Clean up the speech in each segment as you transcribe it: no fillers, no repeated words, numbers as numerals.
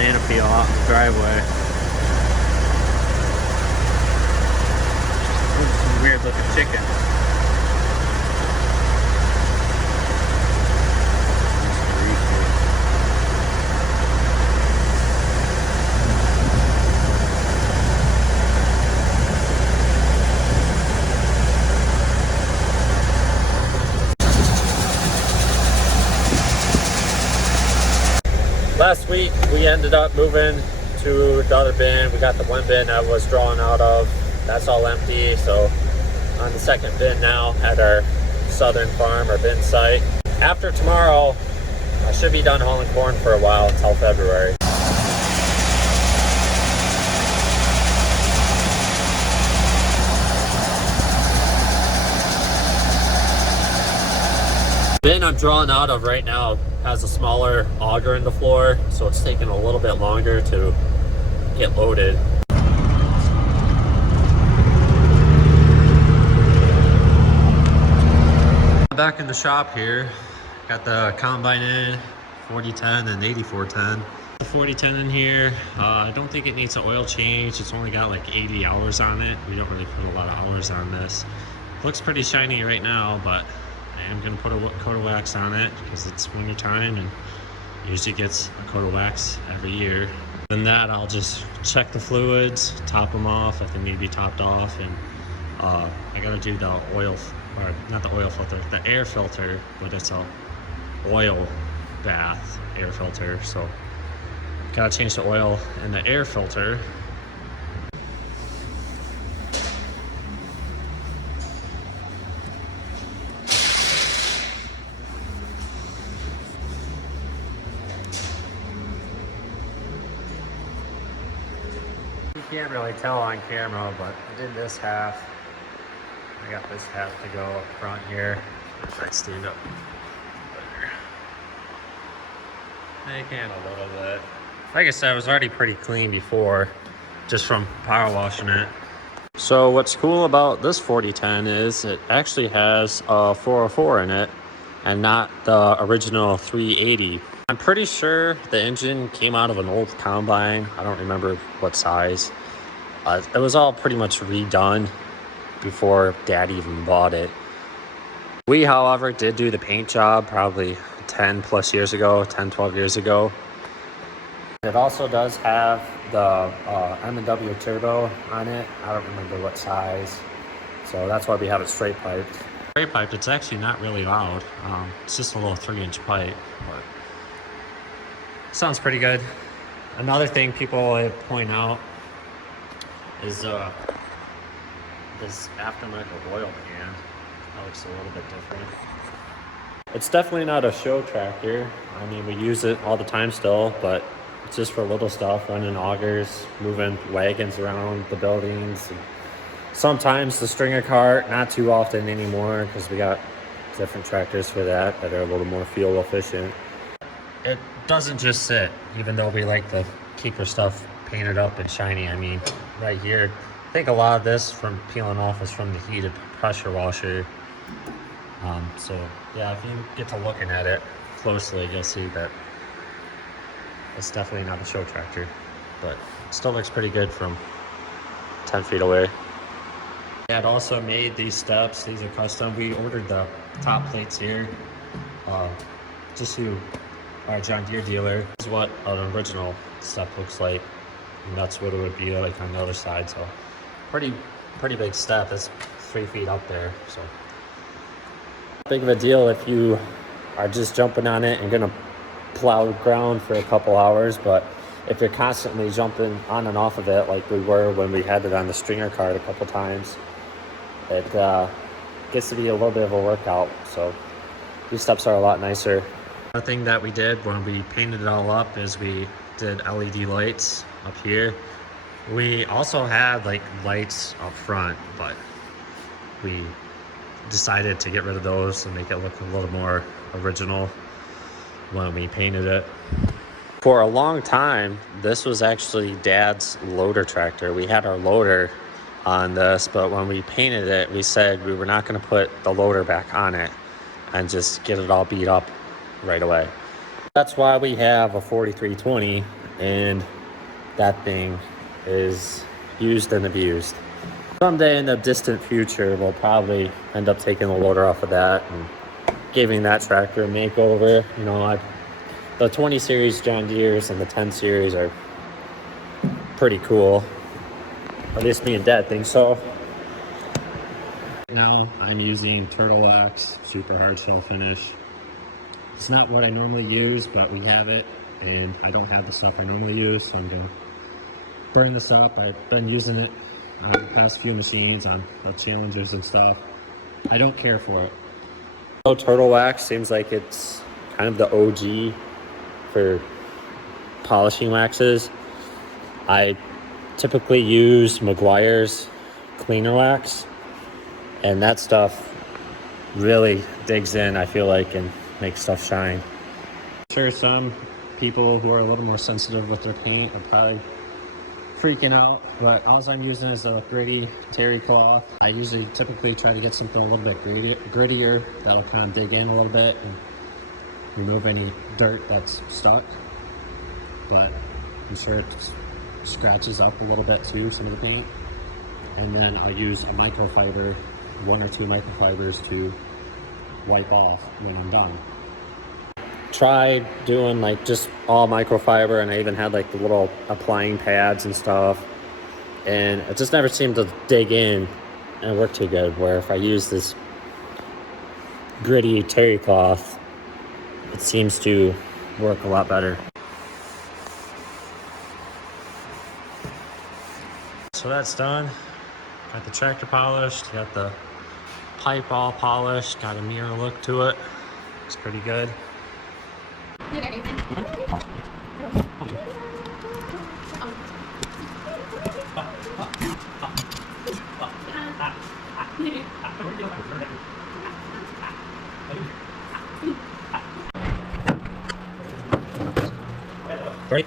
banana peel out in the driveway. Ooh, some weird looking chicken. Last week we ended up moving to the other bin. We got the one bin I was drawn out of. That's all empty. So on the second bin now at our southern farm or bin site. After tomorrow, I should be done hauling corn for a while until February. Bin I'm drawing out of right now has a smaller auger in the floor, so it's taking a little bit longer to get loaded. Back in the shop here, got the combine in, 4010 and 8410. The 4010 in here, I don't think it needs an oil change. It's only got like 80 hours on it. We don't really put a lot of hours on this. Looks pretty shiny right now, but I am going to put a coat of wax on it because it's winter time and usually gets a coat of wax every year. Then that, I'll just check the fluids, top them off if they need to be topped off, and I got to do the oil, or not the oil filter, the air filter, but it's a oil bath air filter, so got to change the oil in the air filter. You can't really tell on camera, but I did this half. I got this half to go up front here. I'll try to stand up better. I can a little bit. Like I said, it was already pretty clean before, just from power washing it. So what's cool about this 4010 is it actually has a 404 in it and not the original 380. I'm pretty sure the engine came out of an old combine. I don't remember what size. It was all pretty much redone before Dad even bought it. We, however, did do the paint job probably 10 plus years ago, 10, 12 years ago. It also does have the M&W turbo on it. I don't remember what size. So that's why we have it straight piped. Straight piped, it's actually not really loud. It's just a little 3-inch pipe, but sounds pretty good. Another thing people point out is this aftermarket oil pan. That looks a little bit different. It's definitely not a show tractor. I mean, we use it all the time still, but it's just for little stuff, running augers, moving wagons around the buildings. And sometimes the stringer cart, not too often anymore because we got different tractors for that that are a little more fuel efficient. It doesn't just sit, even though we like to keep our stuff painted up and shiny. I mean, right here, I think a lot of this from peeling off is from the heated pressure washer. So yeah, if you get to looking at it closely, you'll see that it's definitely not a show tractor, but it still looks pretty good from 10 feet away. Dad also made these steps. These are custom. We ordered the top plates here just to our John Deere dealer. This is what an original step looks like, and that's what it would be like on the other side. So pretty big step. It's 3 feet up there, so big of a deal if you are just jumping on it and gonna plow ground for a couple hours. But if you're constantly jumping on and off of it like we were when we had it on the stringer cart a couple times, it gets to be a little bit of a workout. So these steps are a lot nicer. Another thing that we did when we painted it all up is we did LED lights up here. We also had like lights up front, but we decided to get rid of those and make it look a little more original when we painted it. For a long time, this was actually Dad's loader tractor. We had our loader on this, but when we painted it, we said we were not going to put the loader back on it and just get it all beat up right away. That's why we have a 4320 and that thing is used and abused. Someday in the distant future, we'll probably end up taking the loader off of that and giving that tractor a makeover. You know, the 20 series John Deeres and the 10 series are pretty cool. At least me and Dad think so. Now I'm using Turtle Wax Super Hard Shell Finish. It's not what I normally use, but we have it, and I don't have the stuff I normally use, so I'm gonna burn this up. I've been using it on the past few machines, on the Challengers and stuff. I don't care for it. So Turtle Wax seems like it's kind of the OG for polishing waxes. I typically use Meguiar's cleaner wax, and that stuff really digs in, I feel like, and makes stuff shine. I'm sure some people who are a little more sensitive with their paint are probably freaking out, but all I'm using is a gritty terry cloth. I usually typically try to get something a little bit grittier that'll kind of dig in a little bit and remove any dirt that's stuck, but I'm sure it scratches up a little bit too, some of the paint. And then I'll use a microfiber, 1 or 2 microfibers to wipe off when I'm done. Tried doing like just all microfiber, and I even had like the little applying pads and stuff, and it just never seemed to dig in and work too good, where if I use this gritty terry cloth, it seems to work a lot better. So that's done. Got the tractor polished, got the pipe all polished, got a mirror look to it. It's pretty good. Ready?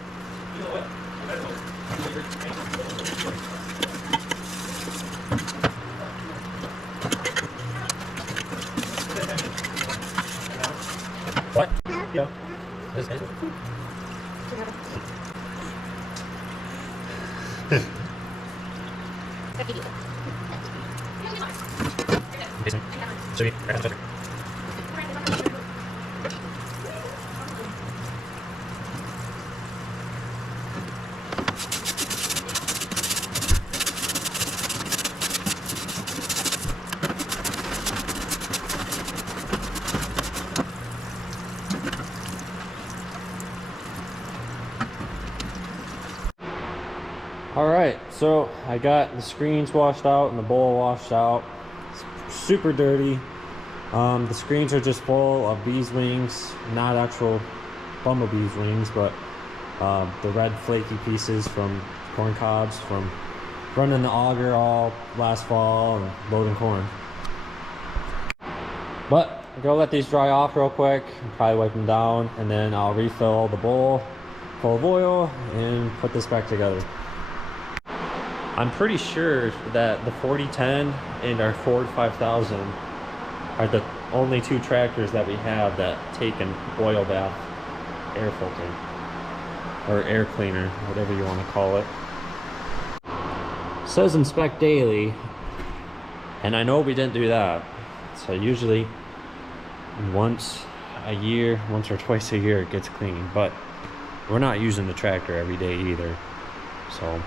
What? Yeah. This is all right, so I got the screens washed out and the bowl washed out. It's super dirty. The screens are just full of bees wings, not actual bumblebees wings, but the red flaky pieces from corn cobs from running the auger all last fall and loading corn. But I'm gonna let these dry off real quick, probably wipe them down, and then I'll refill the bowl full of oil and put this back together. I'm pretty sure that the 4010 and our Ford 5000 are the only 2 tractors that we have that take an oil bath air filter or air cleaner, whatever you want to call it. It says inspect daily, and I know we didn't do that. So usually once a year, once or twice a year, it gets cleaned, but we're not using the tractor every day either, so.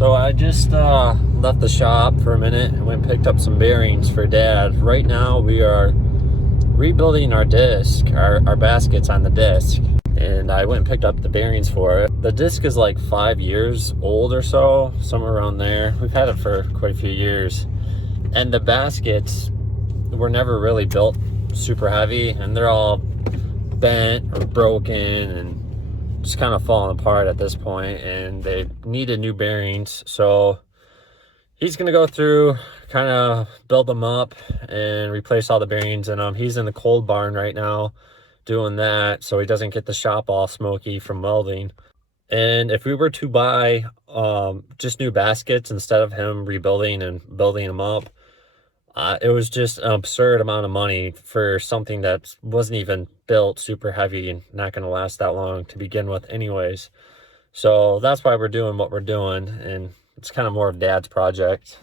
So I just left the shop for a minute and went and picked up some bearings for Dad. Right now we are rebuilding our disc, our baskets on the disc. And I went and picked up the bearings for it. The disc is like 5 years old or so, somewhere around there. We've had it for quite a few years. And the baskets were never really built super heavy, and they're all bent or broken and just kind of falling apart at this point, and they needed new bearings. So he's gonna go through, kind of build them up and replace all the bearings in them. He's in the cold barn right now doing that, so he doesn't get the shop all smoky from welding. And if we were to buy just new baskets instead of him rebuilding and building them up, it was just an absurd amount of money for something that wasn't even built super heavy and not going to last that long to begin with anyways. So that's why we're doing what we're doing, and it's kind of more of Dad's project.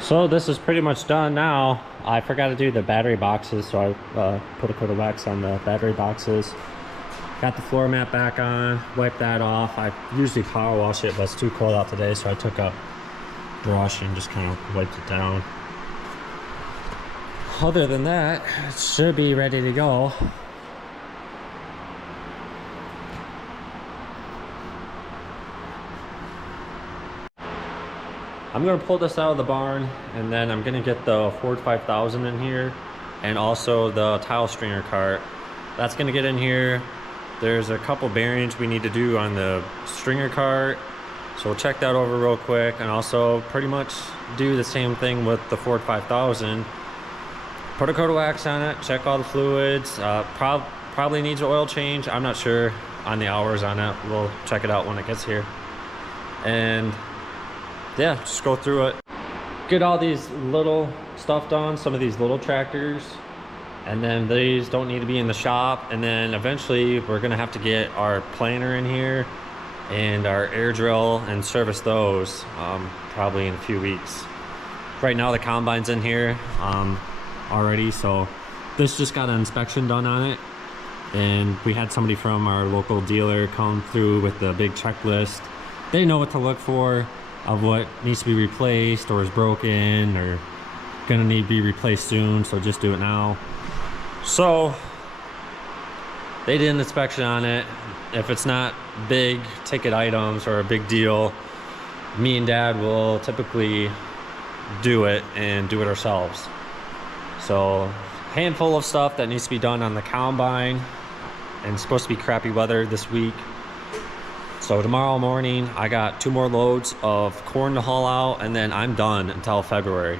So this is pretty much done now. I forgot to do the battery boxes, so I put a coat of wax on the battery boxes. Got the floor mat back on, wiped that off. I usually power wash it, but it's too cold out today, so I took a brush and just kind of wiped it down. Other than that, it should be ready to go. I'm gonna pull this out of the barn, and then I'm gonna get the Ford 5000 in here, and also the tile stringer cart. That's gonna get in here. There's a couple bearings we need to do on the stringer cart, so we'll check that over real quick, and also pretty much do the same thing with the Ford 5000. Put a coat of wax on it, check all the fluids. Probably needs an oil change. I'm not sure on the hours on it. We'll check it out when it gets here. And yeah, just go through it. Get all these little stuff done, some of these little tractors. And then these don't need to be in the shop. And then eventually we're gonna have to get our planer in here and our air drill and service those probably in a few weeks. Right now the combine's in here already, so this just got an inspection done on it, and we had somebody from our local dealer come through with the big checklist. They know what to look for of what needs to be replaced or is broken or gonna need to be replaced soon, so just do it now. So they did an inspection on it. If it's not big ticket items or a big deal, me and Dad will typically do it and do it ourselves. So handful of stuff that needs to be done on the combine, and it's supposed to be crappy weather this week. So tomorrow morning I got 2 more loads of corn to haul out, and then I'm done until February.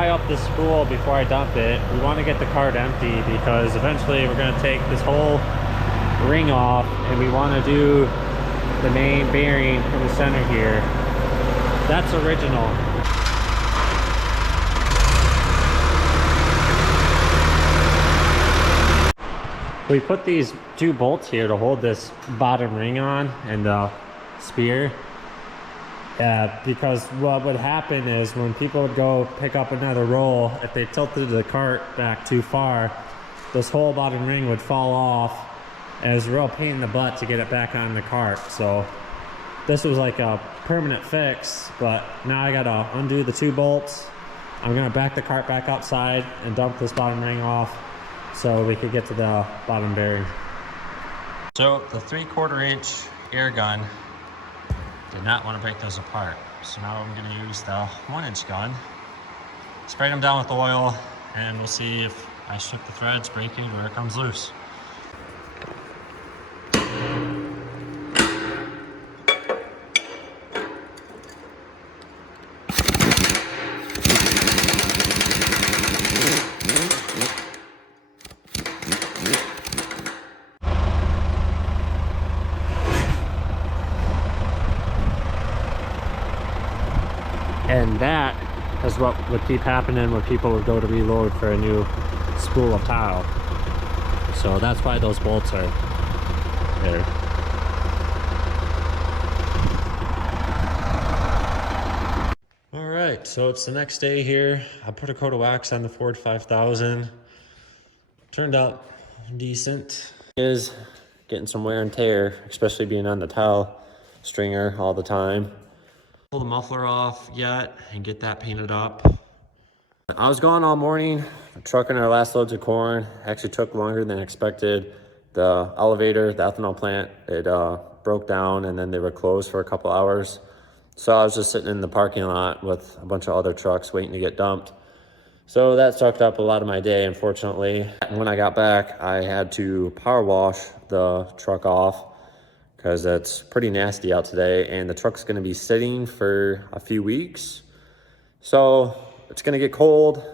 tie up this spool before I dump it. We want to get the cart empty because eventually we're going to take this whole ring off and we want to do the main bearing in the center here. That's original. We put these 2 bolts here to hold this bottom ring on and the spear. Because what would happen is when people would go pick up another roll, if they tilted the cart back too far, this whole bottom ring would fall off. And it was a real pain in the butt to get it back on the cart. So this was like a permanent fix, but now I gotta undo the 2 bolts. I'm gonna back the cart back outside and dump this bottom ring off so we could get to the bottom bearing. So the 3/4 inch air gun did not want to break those apart. So now I'm gonna use the 1 inch gun, spray them down with oil, and we'll see if I strip the threads, break it, or it comes loose. And that is what would keep happening when people would go to reload for a new spool of tile. So that's why those bolts are there. All right, so it's the next day here. I put a coat of wax on the Ford 5000. Turned out decent. It is getting some wear and tear, especially being on the tile stringer all the time. Pull the muffler off yet and get that painted up. I was gone all morning, trucking our last loads of corn. Actually took longer than expected. The elevator, the ethanol plant, it broke down and then they were closed for a couple hours. So I was just sitting in the parking lot with a bunch of other trucks waiting to get dumped. So that sucked up a lot of my day, unfortunately. When I got back, I had to power wash the truck off because it's pretty nasty out today and the truck's gonna be sitting for a few weeks. So it's gonna get cold.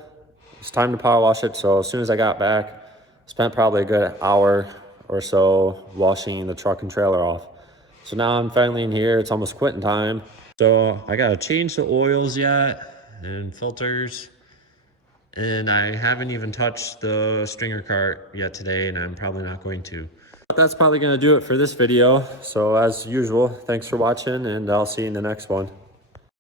It's time to power wash it. So as soon as I got back, spent probably a good hour or so washing the truck and trailer off. So now I'm finally in here. It's almost quitting time. So I gotta change the oils yet and filters. And I haven't even touched the stringer cart yet today, and I'm probably not going to. But that's probably gonna do it for this video. So as usual, thanks for watching, and I'll see you in the next one.